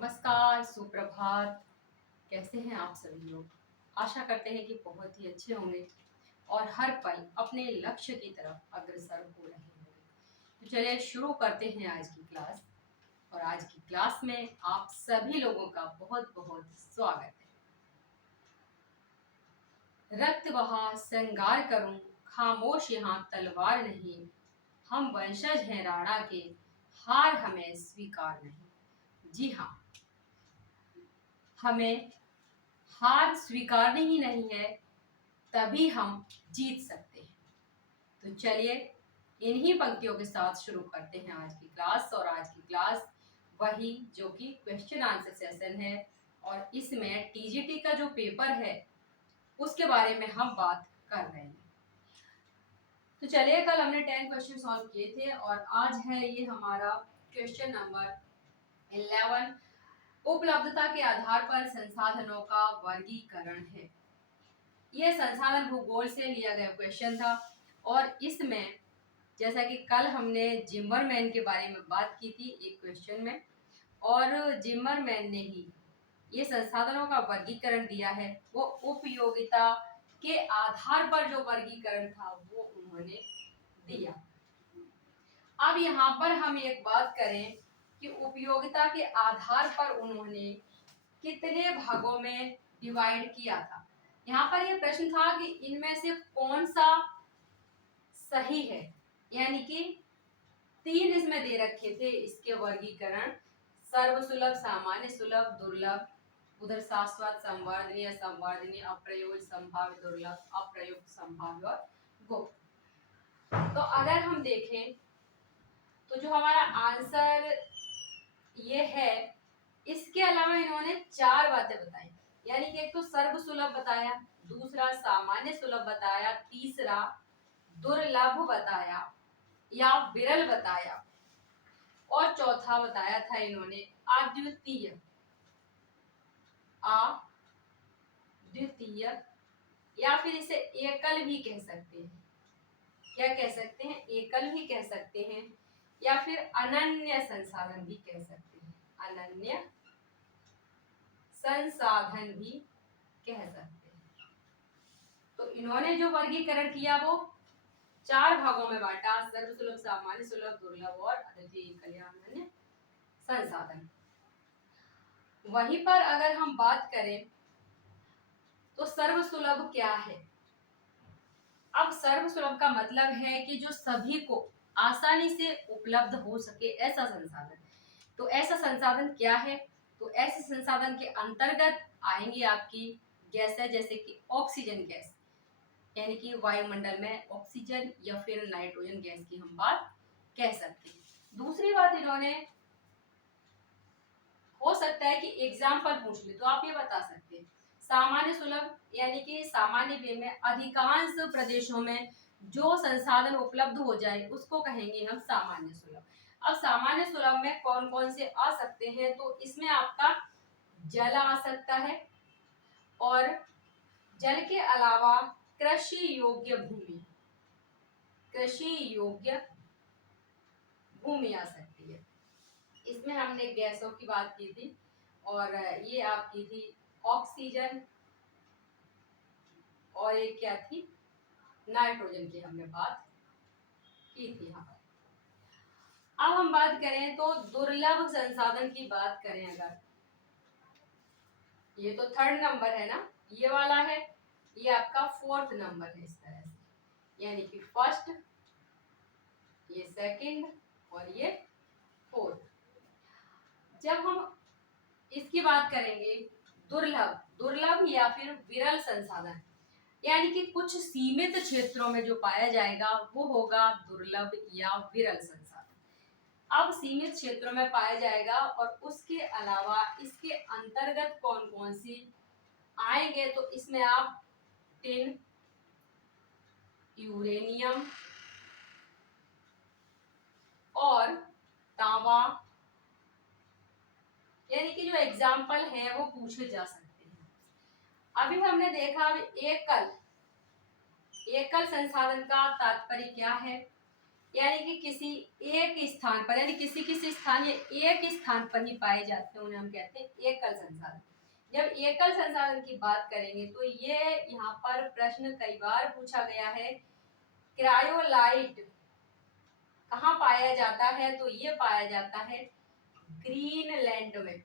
नमस्कार, सुप्रभात। कैसे हैं आप सभी लोग? आशा करते हैं कि बहुत ही अच्छे होंगे और हर पल अपने लक्ष्य की तरफ अग्रसर हो रहे होंगे। तो चलिए शुरू करते हैं आज की क्लास। और आज की क्लास में आप सभी लोगों का बहुत बहुत स्वागत है। रक्त बहा श्रृंगार करूं, खामोश यहाँ तलवार नहीं। हम वंशज हैं राणा के, हार हमें स्वीकार नहीं। जी हाँ, हमें हार स्वीकारनी ही नहीं है, तभी हम जीत सकते हैं। तो चलिए इन्हीं पंक्तियों के साथ शुरू करते हैं आज की क्लास। और आज की क्लास वही जो कि क्वेश्चन आंसर सेशन है, और इसमें टीजीटी का जो पेपर है उसके बारे में हम बात कर रहे हैं। तो चलिए, कल हमने 10 क्वेश्चन सॉल्व किए थे और आज है ये हमारा क्वेश्चन नंबर 11। उपलब्धता के आधार पर संसाधनों का वर्गीकरण है। ये संसाधन भूगोल से लिया गया क्वेश्चन था। और इसमें जैसा कि कल हमने जिम्मरमैन के बारे में बात की थी एक क्वेश्चन में, और जिम्मरमैन ने ही ये संसाधनों का वर्गीकरण दिया है। वो उपयोगिता के आधार पर जो वर्गीकरण था वो उन्होंने दिया। अब यहाँ पर हम एक बात करें कि उपयोगिता के आधार पर उन्होंने कितने भागों में डिवाइड किया था। यहाँ पर यह प्रश्न था कि इनमें से कौन सा सही है, यानी कि 3 इसमें दे रखे थे इसके वर्गीकरण: सर्वसुलभ, सामान्य सुलभ, दुर्लभ, उधर शाश्वत, संवर्धनीय, संवर्धनीय, अप्रयोज्य, संभाव्य, दुर्लभ, अप्रयुक्त, संभाव्य और गुप्त। तो अगर हम देखें तो जो हमारा आंसर ये है, इसके अलावा इन्होंने 4 बातें बताई। यानी कि एक तो सर्वसुलभ बताया, दूसरा सामान्य सुलभ बताया, तीसरा दुर्लभ बताया या विरल बताया, और चौथा बताया था इन्होंने अद्वितीय। अद्वितीय या फिर इसे एकल भी कह सकते हैं। क्या कह सकते हैं? एकल भी कह सकते हैं या फिर अनन्य संसाधन भी कह सकते हैं। अनन्य संसाधन भी कह सकते हैं। तो इन्होंने जो वर्गीकरण किया वो 4 भागों में बांटा: सर्वसुलभ, सामान्य सुलभ, दुर्लभ और अद्वितीय, एकल या अनन्य संसाधन। वहीं पर अगर हम बात करें तो सर्वसुलभ क्या है? अब सर्वसुलभ का मतलब है कि जो सभी को आसानी से उपलब्ध हो सके ऐसा संसाधन। तो ऐसा संसाधन क्या है? तो ऐसे संसाधन के अंतर्गत आएंगे आपकी गैसें, जैसे कि ऑक्सीजन गैस, यानी कि वायुमंडल में ऑक्सीजन या फिर नाइट्रोजन गैस की हम बात कह सकते हैं। दूसरी बात, इन्होंने हो सकता है कि एग्जाम्पल पूछ ले तो आप ये बता सकते हैं सामान्य सुलभ, यानी कि सामान्य वे में अधिकांश प्रदेशों में जो संसाधन उपलब्ध हो जाए उसको कहेंगे हम सामान्य सुलभ। अब सामान्य सुलभ में कौन कौन से आ सकते हैं? तो इसमें आपका जल आ सकता है, और जल के अलावा कृषि योग्य भूमि, कृषि योग्य भूमि आ सकती है। इसमें हमने गैसों की बात की थी, और ये आपकी थी ऑक्सीजन, और ये क्या थी? नाइट्रोजन की हमने बात की थी यहाँ पर। अब हम बात करें तो दुर्लभ संसाधन की बात करें अगर, ये तो 3rd नंबर है ना, ये वाला है, ये आपका 4th नंबर है इस तरह से, यानी कि 1st, ये 2nd और ये 4th। जब हम इसकी बात करेंगे दुर्लभ, दुर्लभ या फिर विरल संसाधन, यानी कि कुछ सीमित क्षेत्रों में जो पाया जाएगा वो होगा दुर्लभ या विरल संसाधन। अब सीमित क्षेत्रों में पाया जाएगा, और उसके अलावा इसके अंतर्गत कौन कौन सी आएंगे? तो इसमें आप टिन, यूरेनियम और तांबा, यानी कि जो एग्जाम्पल है वो पूछे जा सकते हैं। अभी हमने देखा एकल, एकल संसाधन का तात्पर्य क्या है? यानी कि किसी एक स्थान पर, यानी किसी किसी स्थान या एक स्थान पर ही पाए जाते हैं, उन्हें हम कहते हैं एकल संसाधन। जब एकल संसाधन की बात करेंगे तो ये यहाँ पर प्रश्न कई बार पूछा गया है, क्रायोलाइट कहाँ पाया जाता है, तो ये पाया जाता है ग्रीनलैंड में,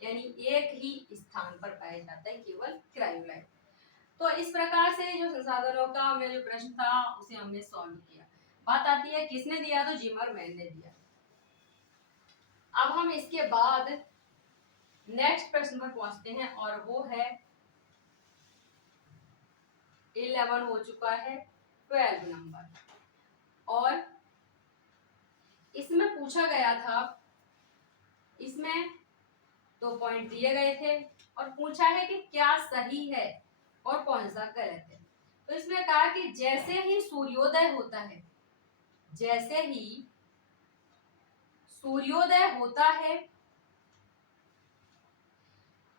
यानी एक ही स्थान पर पाया जाता है केवल क्रायोलाइट। तो इस प्रकार से जो संसाधनों का हमें जो प्रश्न था उसे हमने सॉल्व किया। बात आती है किसने दिया, तो जिमरमैन ने दिया। अब हम इसके बाद नेक्स्ट प्रश्न पर पहुंचते हैं और वो है 11 हो चुका है, 12 नंबर। और इसमें पूछा गया था, इसमें 2 पॉइंट दिए गए थे और पूछा है कि क्या सही है और कौन सा गलत है। तो इसमें कहा कि जैसे ही सूर्योदय होता है, जैसे ही सूर्योदय होता है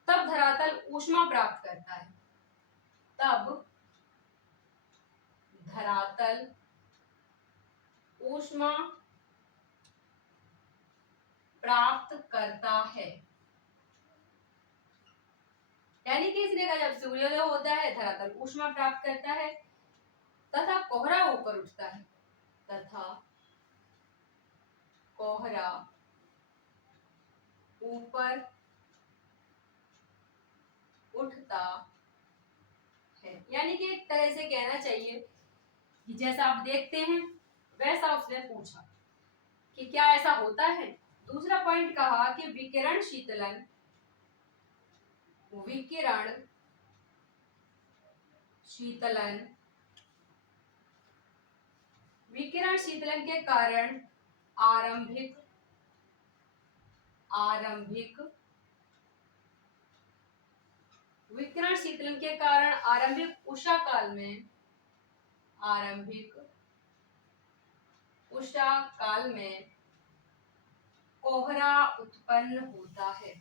तब धरातल ऊष्मा प्राप्त करता है, तब धरातल ऊष्मा प्राप्त करता है। यानी कि इसने कहा जब सूर्योदय होता है धरातल ऊष्मा प्राप्त करता है तथा कोहरा ऊपर उठता है, तथा कोहरा ऊपर उठता है। यानी कि एक तरह से कहना चाहिए कि जैसा आप देखते हैं वैसा उसने पूछा कि क्या ऐसा होता है। दूसरा पॉइंट कहा कि विकिरण शीतलन, विकिरण शीतलन, विकिरण शीतलन के कारण आरंभिक आरंभिक विकिरण शीतलन के कारण आरंभिक उषा काल में, आरंभिक उषा काल में कोहरा उत्पन्न होता है।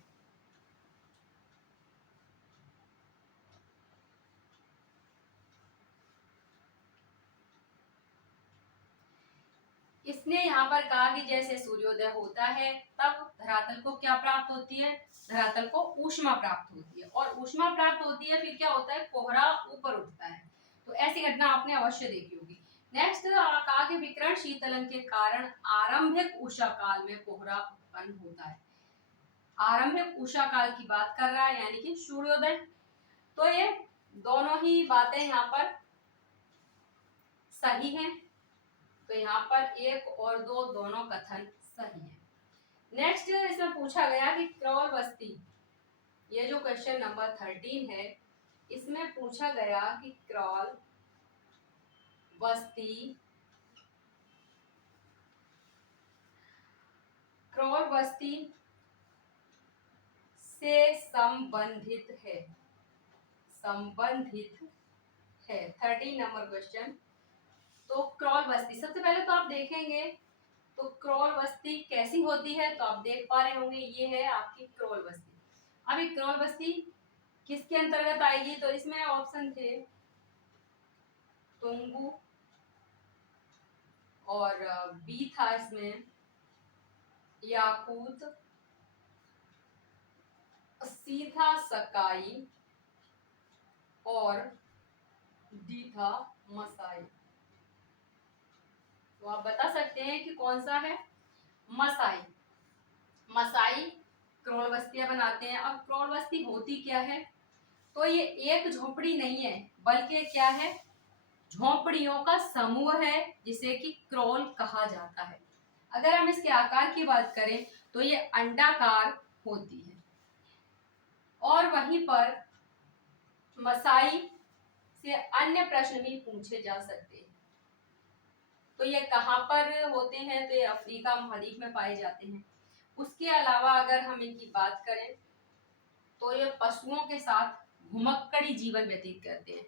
इसने यहाँ पर कहा कि जैसे सूर्योदय होता है तब धरातल को क्या प्राप्त होती है, धरातल को ऊष्मा प्राप्त होती है, और ऊष्मा प्राप्त होती है फिर क्या होता है, कोहरा ऊपर उठता है। तो ऐसी घटना आपने अवश्य देखी होगी। नेक्स्ट कहा कि विकिरण शीतलन के कारण आरंभिक उषा काल में कोहरा उत्पन्न होता है। आरंभिक उषा काल की बात कर रहा है, यानी कि सूर्योदय। तो ये दोनों ही बातें यहाँ पर सही हैं। तो यहाँ पर 1 और 2 दोनों कथन सही है। नेक्स्ट इसमें पूछा गया कि क्रॉल बस्ती, ये जो क्वेश्चन नंबर 13 है, इसमें पूछा गया कि क्रॉल बस्ती, क्रॉल बस्ती से संबंधित है, संबंधित है। 13 नंबर क्वेश्चन। तो क्रॉल बस्ती, सबसे पहले तो आप देखेंगे तो क्रॉल बस्ती कैसी होती है, तो आप देख पा रहे होंगे ये है आपकी क्रॉल बस्ती। अब ये क्रॉल बस्ती किसके अंतर्गत आएगी, तो इसमें ऑप्शन थे तुंगू और बी था इसमें याकूत, सी था सकाई और डी था मसाई। तो आप बता सकते हैं कि कौन सा है, मसाई। मसाई क्रॉल बस्तियां बनाते हैं। अब क्रॉल बस्ती होती क्या है, तो ये एक झोपड़ी नहीं है बल्कि क्या है, झोपड़ियों का समूह है जिसे कि क्रॉल कहा जाता है। अगर हम इसके आकार की बात करें तो ये अंडाकार होती है। और वहीं पर मसाई से अन्य प्रश्न भी पूछे जा सकते हैं। तो ये कहाँ पर होते हैं, तो ये अफ्रीका महाद्वीप में पाए जाते हैं। उसके अलावा अगर हम इनकी बात करें तो ये पशुओं के साथ घुमक्कड़ी जीवन व्यतीत करते हैं,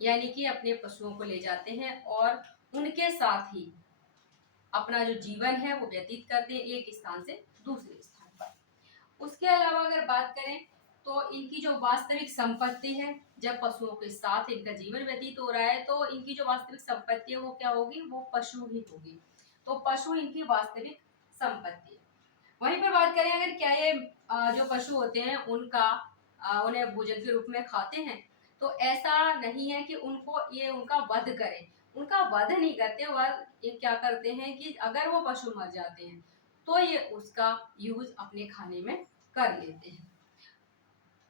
यानी कि अपने पशुओं को ले जाते हैं और उनके साथ ही अपना जो जीवन है वो व्यतीत करते हैं एक स्थान से दूसरे स्थान पर। उसके अलावा अगर बात करें तो इनकी जो वास्तविक संपत्ति है, जब पशुओं के साथ इनका जीवन व्यतीत हो रहा है तो इनकी जो वास्तविक संपत्ति है वो क्या होगी, वो पशु ही होगी। तो पशु इनकी वास्तविक संपत्ति है। वहीं पर बात करें अगर क्या ये जो पशु होते हैं उनका उन्हें भोजन के रूप में खाते हैं, तो ऐसा नहीं है कि उनको ये उनका वध करें, उनका वध नहीं करते। वह ये क्या करते हैं कि अगर वो पशु मर जाते हैं तो ये उसका यूज अपने खाने में कर लेते हैं।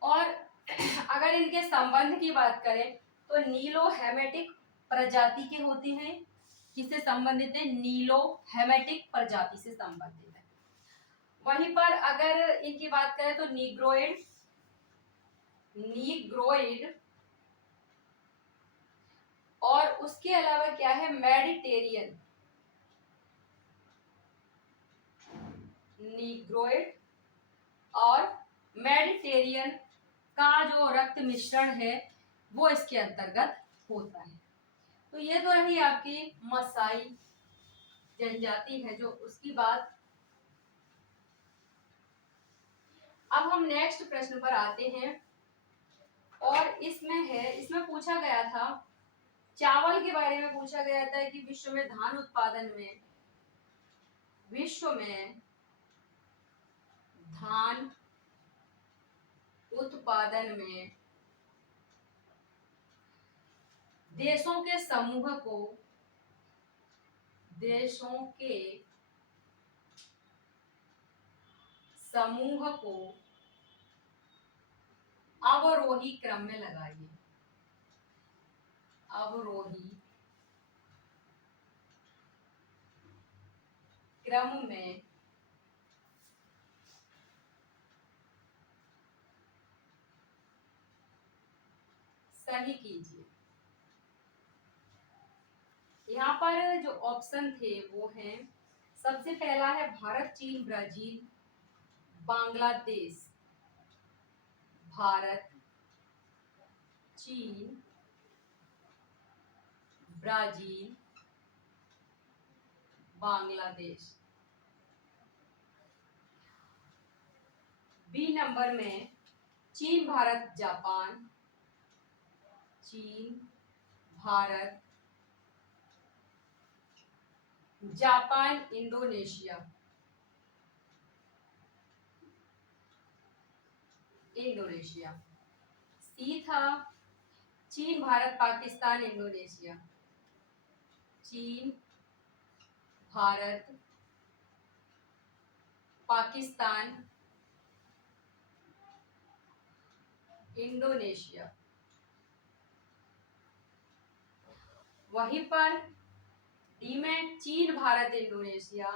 और अगर इनके संबंध की बात करें तो नीलोहेमेटिक प्रजाति के होते हैं। किससे संबंधित है, नीलोहेमेटिक प्रजाति से संबंधित है। वहीं पर अगर इनकी बात करें तो नीग्रोइड और उसके अलावा क्या है, मेडिटेरियन, नीग्रोइड और मेडिटेरियन का जो रक्त मिश्रण है वो इसके अंतर्गत होता है। तो ये तो रही आपकी मसाई जनजाति है जो उसकी बात। अब हम नेक्स्ट प्रश्न पर आते हैं और इसमें पूछा गया था, चावल के बारे में पूछा गया था कि विश्व में धान उत्पादन में, विश्व में धान उत्पादन में देशों के समूह को अवरोही क्रम में लगाइए। अवरोही क्रम में सही कीजिए। यहाँ पर जो ऑप्शन थे वो हैं, सबसे पहला है भारत, चीन, ब्राजील, बांग्लादेश। भारत, चीन, ब्राजील, बांग्लादेश। बी नंबर में चीन, भारत, जापान। चीन, भारत, जापान, इंडोनेशिया। सी था चीन, भारत, पाकिस्तान, इंडोनेशिया। चीन, भारत, पाकिस्तान, इंडोनेशिया। वहीं पर डी में चीन, भारत, इंडोनेशिया।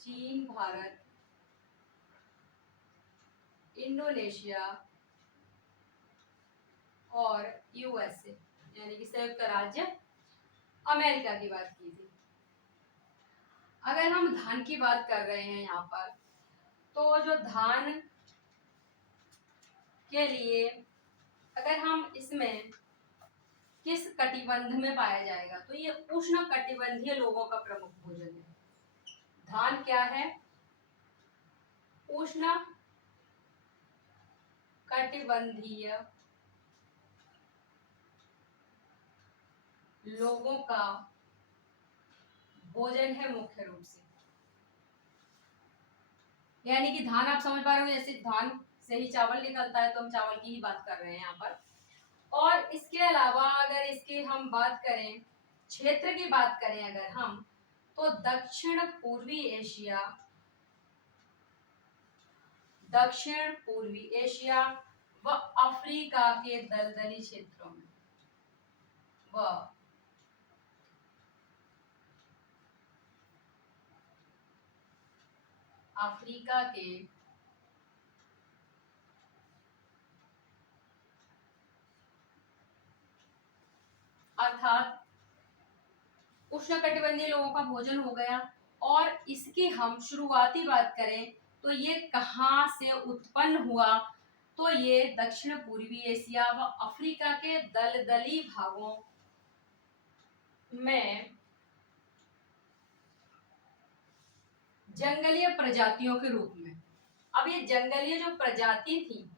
चीन, भारत, इंडोनेशिया और यूएसए यानी कि संयुक्त राज्य अमेरिका की बात की थी। अगर हम धान की बात कर रहे हैं यहाँ पर, तो जो धान के लिए अगर हम इसमें किस कटिबंध में पाया जाएगा, तो ये उष्ण कटिबंधीय लोगों का प्रमुख भोजन है। धान क्या है, उष्ण कटिबंधीय लोगों का भोजन है मुख्य रूप से। यानी कि धान आप समझ पा रहे हो, जैसे धान से ही चावल निकलता है तो हम चावल की ही बात कर रहे हैं यहाँ पर। और इसके अलावा अगर इसकी हम बात करें, क्षेत्र की बात करें अगर हम, तो दक्षिण पूर्वी एशिया व अफ्रीका के दलदली क्षेत्रों में, व अफ्रीका के अर्थात उष्णकटिबंधीय लोगों का भोजन हो गया। और इसकी हम शुरुआती बात करें तो ये कहाँ से उत्पन्न हुआ, तो ये दक्षिण पूर्वी एशिया व अफ्रीका के दलदली भागों में जंगलीय प्रजातियों के रूप में, अब ये जंगली जो प्रजाति थी,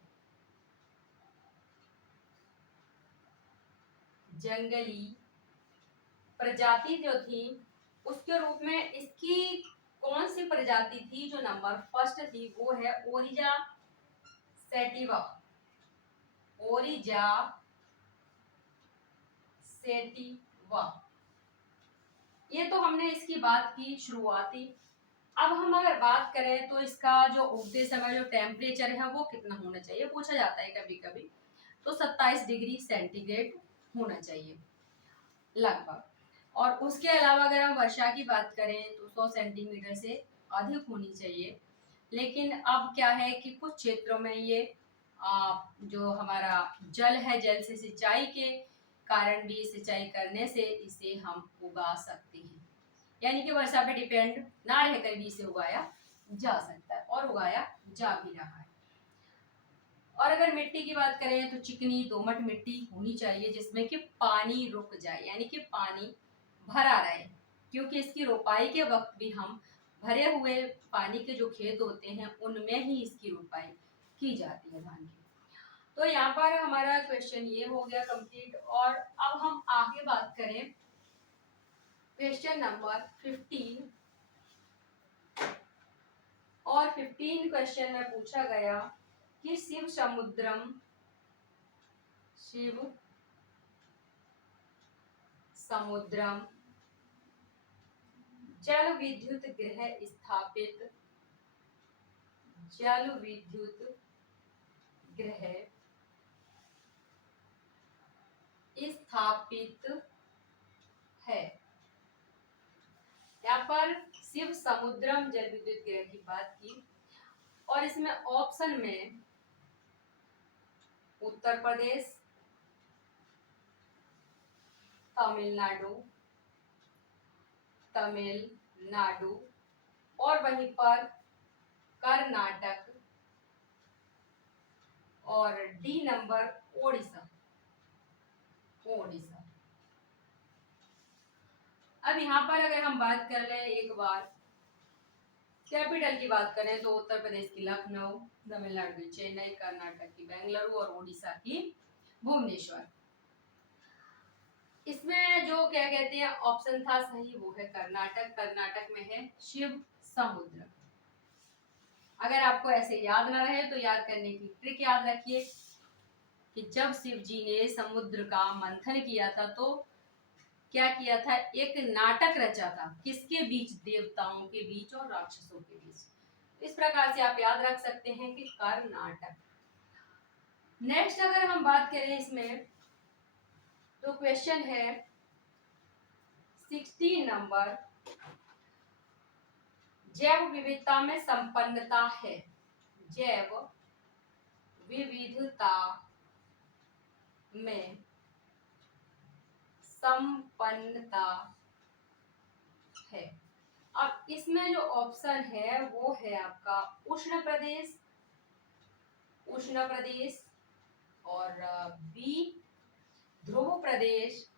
जंगली प्रजाति जो थी, उसके रूप में इसकी कौन सी प्रजाति थी जो नंबर फर्स्ट थी? वो है ओरिजा सेटिवा। ओरिजा सेटिवा। ये तो हमने इसकी बात की शुरुआती। अब हम अगर बात करें तो इसका जो उगते समय जो टेम्परेचर है वो कितना होना चाहिए, पूछा जाता है कभी कभी, तो 27 डिग्री सेंटीग्रेड होना चाहिए लगभग। और उसके अलावा अगर हम वर्षा की बात करें तो 100 सेंटीमीटर से अधिक होनी चाहिए। लेकिन अब क्या है कि कुछ क्षेत्रों में ये जो हमारा जल है, जल से सिंचाई के कारण भी सिंचाई करने से इसे हम उगा सकते हैं, यानी कि वर्षा पे डिपेंड ना रहकर भी इसे उगाया जा सकता है और उगाया जा भी रहा है। और अगर मिट्टी की बात करें तो चिकनी दोमट मिट्टी होनी चाहिए जिसमें कि पानी रुक जाए, यानी कि पानी भरा रहे, क्योंकि इसकी रोपाई के वक्त भी हम भरे हुए पानी के जो खेत होते हैं उनमें ही इसकी रोपाई की जाती है धान की। तो यहाँ पर हमारा क्वेश्चन ये हो गया कंप्लीट। और अब हम आगे बात करें क्वेश्चन नंबर 15। और 15 क्वेश्चन में पूछा गया कि शिव समुद्रम जल विद्युत गृह स्थापित, जल विद्युत गृह स्थापित है। यहाँ पर शिव समुद्रम जल विद्युत गृह की बात की और इसमें ऑप्शन में उत्तर प्रदेश, तमिलनाडु और वहीं पर कर्नाटक और डी नंबर ओडिशा। अब यहाँ पर अगर हम बात कर लें एक बार कैपिटल की बात करें तो उत्तर प्रदेश की लखनऊ, तमिलनाडु की चेन्नई, कर्नाटक की बेंगलुरु और ओडिशा की भुवनेश्वर। इसमें जो क्या कहते हैं ऑप्शन था सही वो है कर्नाटक। कर्नाटक में है शिव समुद्र। अगर आपको ऐसे याद ना रहे तो याद करने की ट्रिक याद रखिए कि जब शिव जी ने समुद्र का मंथन किया था तो क्या किया था, एक नाटक रचा था, किसके बीच? देवताओं के बीच और राक्षसों के बीच। इस प्रकार से आप याद रख सकते हैं कि कर्नाटक। नेक्स्ट अगर हम बात करें इसमें तो क्वेश्चन है 16 नंबर, जैव विविधता में संपन्नता है। जैव विविधता में संपन्नता है। अब इसमें जो ऑप्शन है वो है आपका उष्ण प्रदेश और बी ध्रुव प्रदेश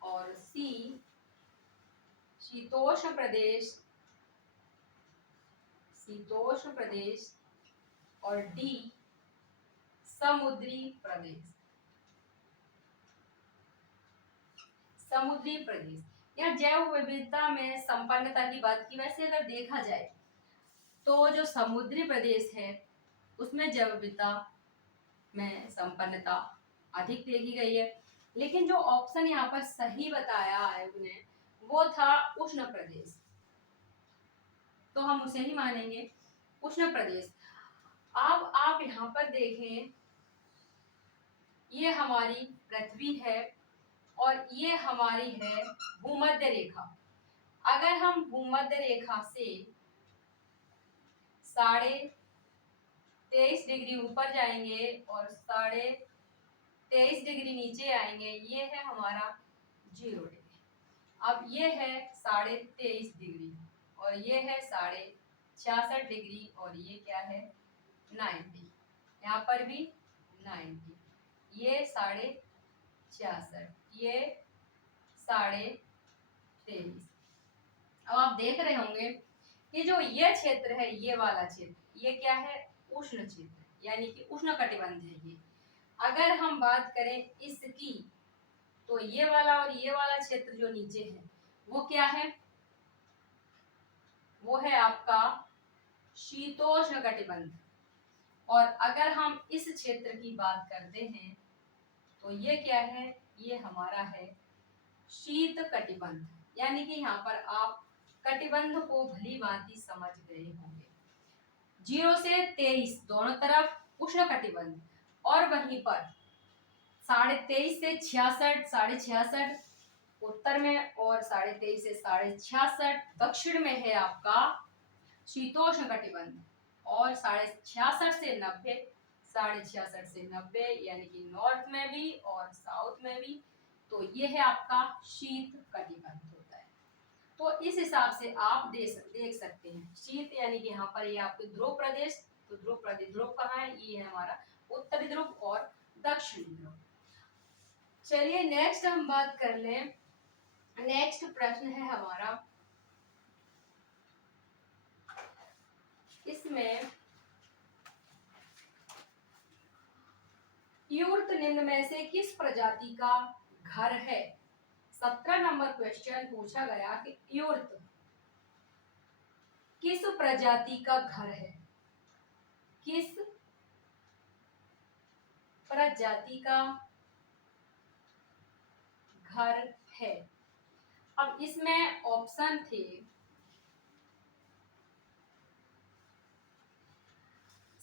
और सी शीतोष्ण प्रदेश और डी समुद्री प्रदेश। या जैव विविधता में संपन्नता की बात की, वैसे अगर देखा जाए तो जो समुद्री प्रदेश है उसमें जैव विविधता में संपन्नता अधिक देखी गई है। लेकिन जो ऑप्शन यहाँ पर सही बताया आयोग ने वो था उष्ण प्रदेश, तो हम उसे ही मानेंगे उष्ण प्रदेश। अब आप यहाँ पर देखें, ये हमारी पृथ्वी है और ये हमारी है भूमध्य रेखा। अगर हम भूमध्य रेखा से 23.5 डिग्री ऊपर जाएंगे और 23.5 डिग्री नीचे आएंगे, ये है हमारा 0 डिग्री। अब ये है 23.5 डिग्री और ये है 66 डिग्री और ये क्या है 90, यहाँ पर भी 90, ये 66, ये 23.5। अब आप देख रहे होंगे कि जो ये क्षेत्र है, ये वाला क्षेत्र, ये क्या है, उष्ण क्षेत्र, यानी कि उष्ण कटिबंध है ये। अगर हम बात करें इसकी, तो ये वाला और ये वाला क्षेत्र जो नीचे है वो क्या है, वो है आपका शीतोष्ण कटिबंध। और अगर हम इस क्षेत्र की बात करते हैं तो ये क्या है, ये हमारा है शीत कटिबंध। यानी कि यहाँ पर आप कटिबंध को भली भांति समझ गए होंगे। 0 से 23 दोनों तरफ उष्ण कटिबंध, और वहीं पर 23.5 से 66, 66.5 उत्तर में, और 23.5 से 66.5 दक्षिण में है आपका शीतोष्ण कटिबंध, और 66.5 से 90, 66.5 से 90 यानी कि नॉर्थ में भी और साउथ में भी, तो ये है आपका शीत कटिबंध होता है। तो इस हिसाब से आप देख सकते हैं शीत, यानी कि यहाँ पर ये आपके ध्रुव प्रदेश, तो ध्रुव प्रदेश, ध्रुव कहाँ है, ये है हमारा उत्तरी ध्रुव और दक्षिणी ध्रुव। चलिए नेक्स्ट हम बात कर लें। नेक्स्ट प्रश्न है हमारा, इसमें यूर्त निम्न में से किस प्रजाति का घर है। 17 नंबर क्वेश्चन पूछा गया कि यूर्त किस प्रजाति का घर है, किस प्रजाति का घर है। अब इसमें ऑप्शन थे,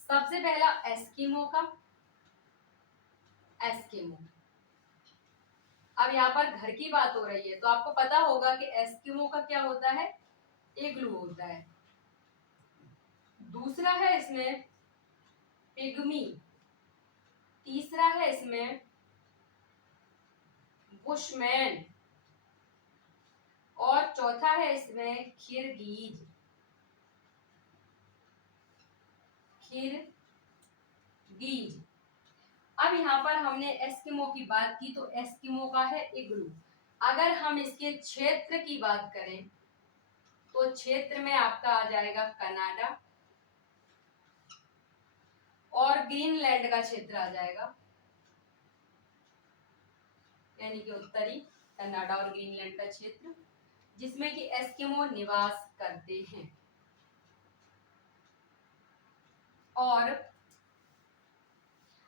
सबसे पहला एस्किमो का, एस्किमो। अब यहाँ पर घर की बात हो रही है तो आपको पता होगा कि एस्किमो का क्या होता है, इग्लू होता है। दूसरा है इसमें पिग्मी, तीसरा है इसमें बुशमैन, और चौथा है इसमें खिरगीज। खिरगीज। अब यहाँ पर हमने एस्किमो की बात की तो एस्किमो का है इग्लू। अगर हम इसके क्षेत्र की बात करें तो क्षेत्र में आपका आ जाएगा कनाडा, और ग्रीनलैंड का क्षेत्र आ जाएगा, यानी कि उत्तरी कनाडा और ग्रीनलैंड का क्षेत्र, जिसमें कि एस्किमो निवास करते हैं। और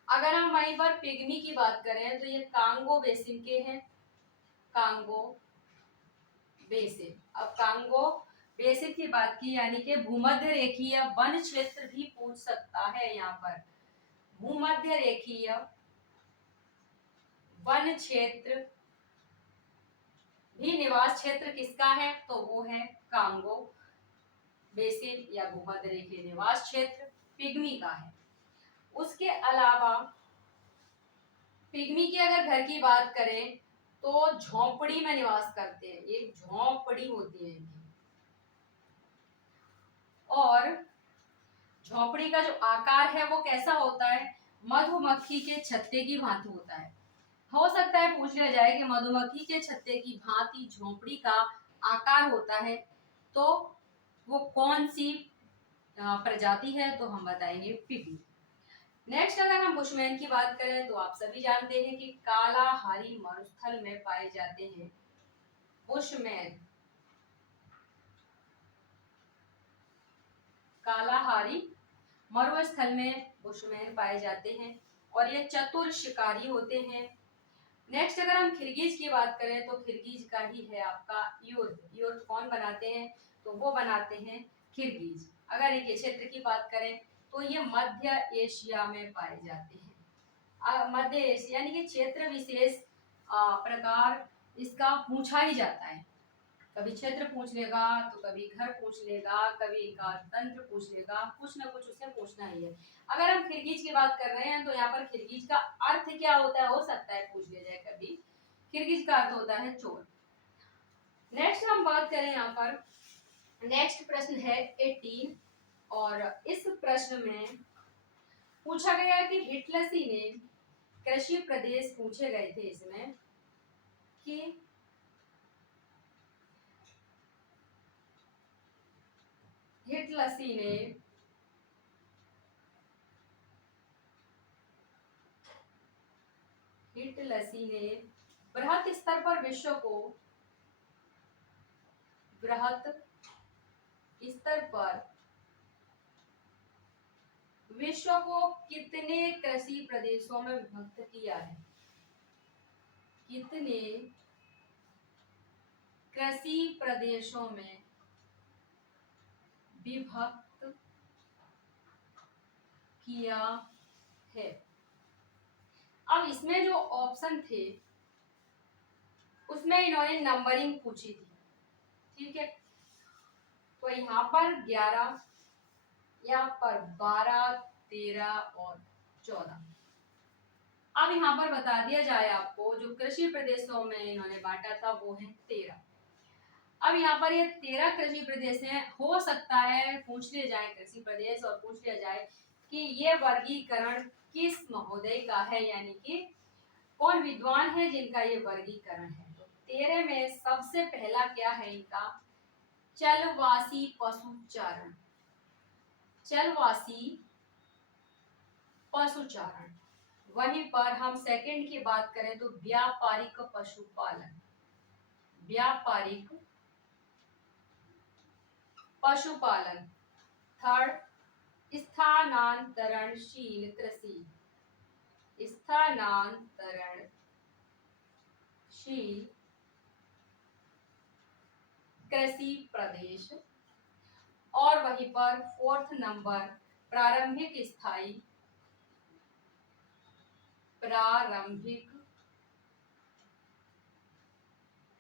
अगर हम वहीं पर पिग्मी की बात करें तो ये कांगो बेसिन के हैं, कांगो बेसिन। अब कांगो बेसिन की बात की, यानी कि भूमध्य रेखीय वन क्षेत्र भी पूछ सकता है। यहाँ पर भूमध्य रेखीय वन क्षेत्र भी निवास क्षेत्र किसका है, तो वो है कांगो बेसिन या भूमध्य रेखीय निवास क्षेत्र पिग्मी का है। उसके अलावा पिग्मी की अगर घर की बात करें तो झोंपड़ी में निवास करते हैं, एक झोंपड़ी होती है इनकी। और झोंपड़ी का जो आकार है वो कैसा होता है, मधुमक्खी के छत्ते की भांति होता है। हो सकता है पूछ लिया जाए कि मधुमक्खी के छत्ते की भांति झोंपड़ी का आकार होता है तो वो कौन सी प्रजाति है, तो हम बताएंगे पिग्मी। नेक्स्ट अगर हम बुशमैन की बात करें तो आप सभी जानते हैं कि कालाहारी मरुस्थल में पाए जाते हैं बुशमैन। कालाहारी मरुस्थल में बुशमैन पाए जाते हैं और ये चतुर शिकारी होते हैं। नेक्स्ट अगर हम खिरगीज की बात करें तो खिरगीज का ही है आपका यूर्त। यूर्त कौन बनाते हैं, तो वो बनाते हैं खिरगीज। अगर इनके क्षेत्र की बात करें तो ये मध्य एशिया में पाए जाते हैं। मध्य एशिया यानी कि क्षेत्र विशेष प्रकार इसका पूछा ही जाता है। कभी क्षेत्र पूछ लेगा तो कभी घर पूछ लेगा, कभी इनका तंत्र पूछ लेगा, कुछ ना कुछ उसे पूछना ही है। अगर हम खिरगीज की बात कर रहे हैं तो यहाँ पर खिरगीज का अर्थ क्या होता है, हो सकता है पूछ लिया जाए कभी। खिरगीज का अर्थ होता है चोर। नेक्स्ट हम बात करें यहाँ पर, नेक्स्ट प्रश्न है 18, और इस प्रश्न में पूछा गया कि हिटलसी ने कृषि प्रदेश पूछे गए थे इसमें कि हिटलसी ने बृहत स्तर पर विश्व को कितने कृषि प्रदेशों में विभक्त किया है? कितने कृषि प्रदेशों में विभक्त किया है? अब इसमें जो ऑप्शन थे उसमें इन्होंने नंबरिंग पूछी थी, ठीक है। तो यहाँ पर 11, यहाँ पर 12, 13 और 14। अब यहाँ पर बता दिया जाए आपको, जो कृषि प्रदेशों में इन्होंने बांटा था वो है 13। अब यहाँ पर ये 13 कृषि प्रदेश हैं। हो सकता है पूछ लिए जाए कृषि प्रदेश और पूछ लिया जाए कि ये वर्गीकरण किस महोदय का है, यानी कि कौन विद्वान है जिनका ये वर्गीकरण है। तो 13 में सबसे पहला क्या है इनका? चलवासी पशुचारण। चलवासी पशुचारण। वहीं पर हम सेकंड की बात करें तो व्यापारिक पशुपालन। व्यापारिक पशुपालन। थर्ड, स्थानांतरणशील कृषि। स्थानांतरणशील कृषि प्रदेश। और वहीं पर फोर्थ नंबर, प्रारंभिक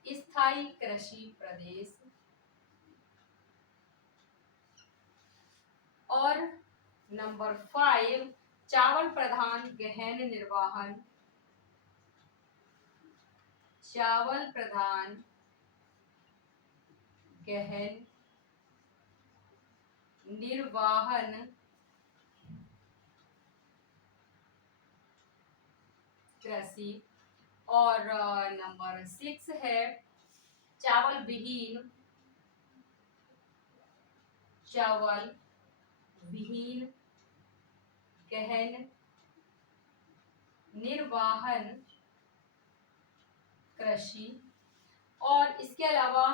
स्थायी कृषि प्रदेश। और नंबर 5, चावल प्रधान गहन निर्वहन। चावल प्रधान गहन निर्वहन कृषि। और नंबर 6 है चावल विहीन गहन निर्वहन कृषि। और इसके अलावा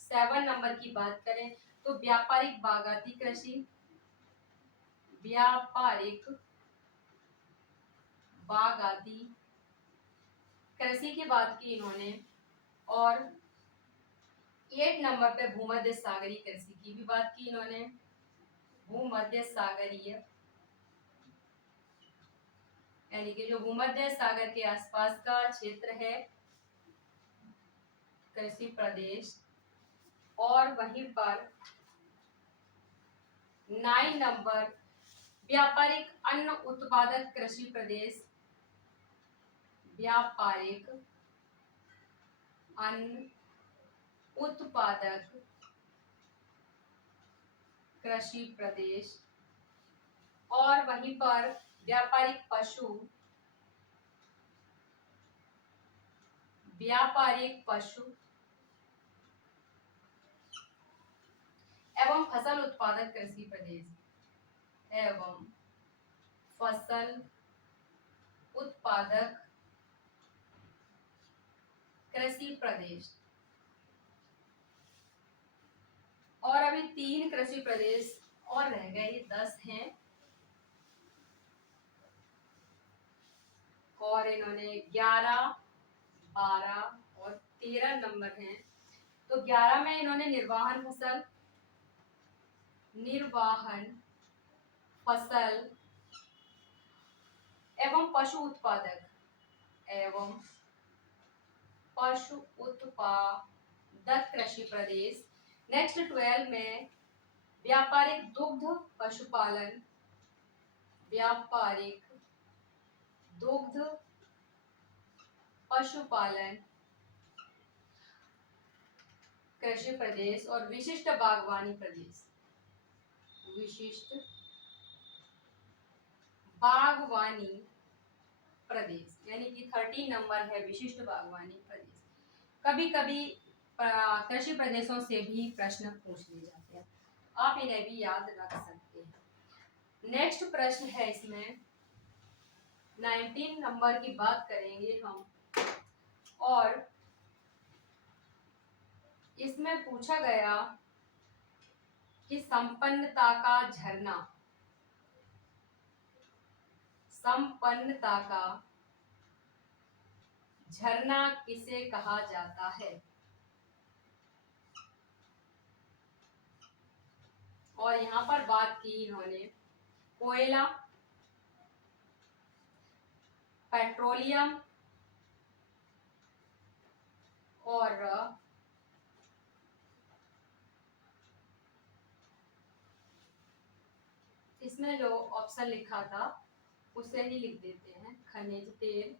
7 नंबर की बात करें तो व्यापारिक बागाती कृषि। व्यापारिक बागाती कृषि की बात की इन्होंने। और 8 नंबर पे भूमध्य सागरीय कृषि की भी बात की इन्होंने। भूमध्य सागरीय यानी कि जो भूमध्य सागर के आसपास का क्षेत्र है कृषि प्रदेश। और वहीं पर 9 नंबर, व्यापारिक अन्न उत्पादक कृषि प्रदेश। व्यापारिक अन्न उत्पादक कृषि प्रदेश। और वहीं पर व्यापारिक पशु एवं फसल उत्पादक कृषि प्रदेश। एवं फसल उत्पादक कृषि प्रदेश। और अभी 3 कृषि प्रदेश और रह गए, 10 हैं। और इन्होंने 11, 12 और 13 नंबर हैं। तो 11 में इन्होंने निर्वाहन फसल एवं पशु उत्पादक कृषि प्रदेश। नेक्स्ट 12 में व्यापारिक दुग्ध पशुपालन। व्यापारिक दुग्ध पशुपालन कृषि प्रदेश। और विशिष्ट बागवानी प्रदेश। विशिष्ट बागवानी प्रदेश यानी कि 13 नंबर है विशिष्ट बागवानी प्रदेश। कभी कभी कृषि प्रदेशों से भी प्रश्न पूछ लिए जाते हैं। आप इन्हें भी याद रख सकते हैं। नेक्स्ट प्रश्न है इसमें 19 नंबर की बात करेंगे हम, और इसमें पूछा गया कि संपन्नता का झरना, संपन्नता का झरना किसे कहा जाता है। और यहाँ पर बात की इन्होंने कोयला, पेट्रोलियम और इसमें जो ऑप्शन लिखा था उसे ही लिख देते हैं, खनिज तेल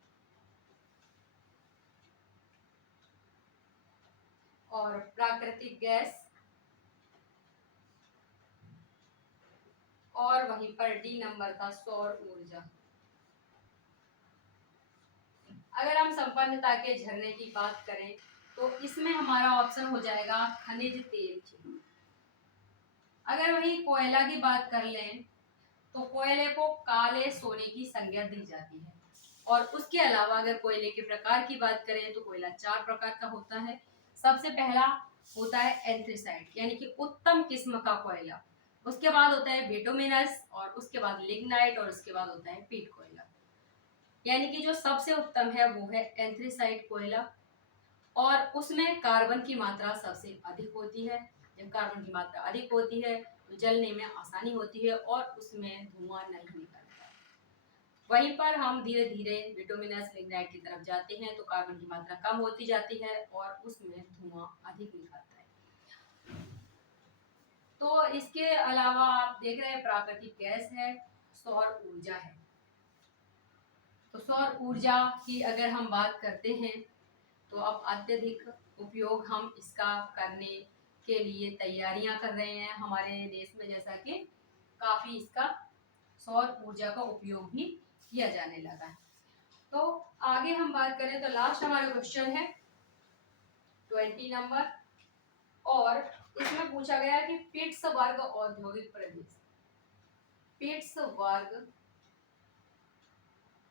और प्राकृतिक गैस, और वहीं पर डी नंबर था सौर ऊर्जा। अगर हम संपन्नता के झरने की बात करें तो इसमें हमारा ऑप्शन हो जाएगा खनिज तेल। अगर वही कोयला की बात कर लें तो कोयले को काले सोने की संज्ञा दी जाती है। और उसके अलावा अगर कोयले के प्रकार की बात करें तो कोयला 4 प्रकार का होता है। सबसे पहला होता है एंथ्रेसाइट, यानी कि उत्तम किस्म का कोयला। उसके बाद होता है बिटुमिनस, और उसके बाद लिग्नाइट, और उसके बाद होता है पीट कोयला। यानी कि जो सबसे उत्तम है वो है एंथ्रेसाइट कोयला, और उसमें कार्बन की मात्रा सबसे अधिक होती है। जब कार्बन की मात्रा अधिक होती है तो जलने में आसानी होती है और उसमें धुआं नहीं निकलता। वहीं पर हम धीरे धीरे बिटुमिनस लिग्नाइट की तरफ जाते हैं तो कार्बन की मात्रा कम होती जाती है और उसमें धुआं अधिक निकलता है। तो इसके अलावा आप देख रहे हैं प्राकृतिक गैस है, सौर ऊर्जा है। तो सौर ऊर्जा की अगर हम बात करते हैं तो अब अत्यधिक उपयोग हम इसका करने के लिए तैयारियां कर रहे हैं हमारे देश में, जैसा कि काफी इसका सौर ऊर्जा का उपयोग भी किया जाने लगा है। तो आगे हम बात करें तो लास्ट हमारा क्वेश्चन है 20 नंबर, और इसमें पूछा गया कि पिट्सबर्ग औद्योगिक प्रदेश, पिट्सबर्ग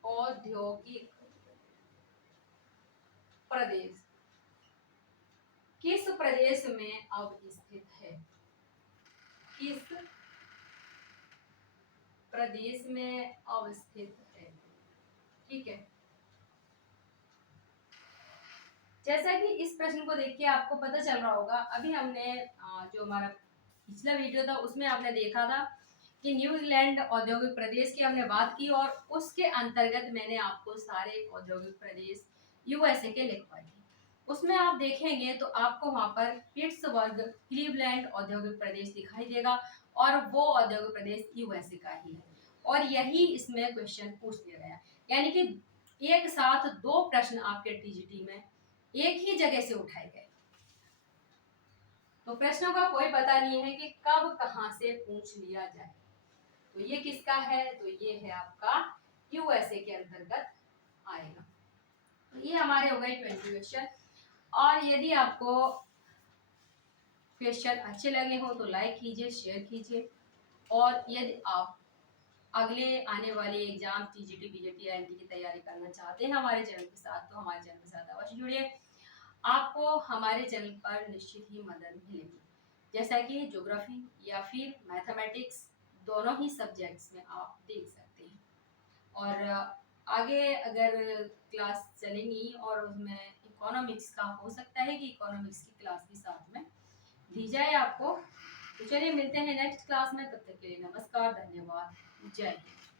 औद्योगिक प्रदेश किस प्रदेश में अब स्थित है, किस प्रदेश में अवस्थित है। ठीक है, जैसा कि इस प्रश्न को देख के आपको पता चल रहा होगा, अभी हमने जो हमारा पिछला वीडियो था उसमें आपने देखा था कि न्यूजीलैंड औद्योगिक प्रदेश की हमने बात की, और उसके अंतर्गत मैंने आपको सारे औद्योगिक प्रदेश यूएसए के लिखवाए थे। उसमें आप देखेंगे तो आपको वहां पर पिट्सबर्ग क्लीवलैंड औद्योगिक प्रदेश दिखाई देगा, और वो औद्योगिक प्रदेश यूएसए का ही है, और यही इसमें क्वेश्चन पूछ लिया गया। यानी कि एक साथ 2 प्रश्न आपके टीजीटी में एक ही जगह से उठाए गए, तो प्रश्नों का कोई पता नहीं है कि कब कहां से पूछ लिया जाए। तो ये किसका है, तो ये है आपका यूएसए के अंतर्गत आएगा। तो ये हमारे हो गए 20 क्वेश्चन, और यदि आपको क्वेश्चन अच्छे लगे हो तो लाइक कीजिए, शेयर कीजिए, और यदि आप अगले आने वाले एग्जाम टीजीटी पीजीटी आईएमपी की तैयारी करना चाहते हैं हमारे चैनल के साथ, तो हमारे चैनल के साथ अवश्य जुड़िए। आपको हमारे चैनल पर निश्चित ही मदद मिलेगी, जैसा कि ज्योग्राफी या फिर मैथमेटिक्स दोनों ही सब्जेक्ट्स में आप देख सकते हैं। और आगे अगर क्लास चलेंगी और उसमें इकोनॉमिक्स का हो सकता है कि इकोनॉमिक्स की क्लास भी साथ में दी जाए आपको। तो चलिए मिलते हैं नेक्स्ट क्लास में, तब तक के लिए नमस्कार, धन्यवाद, जय हिंद।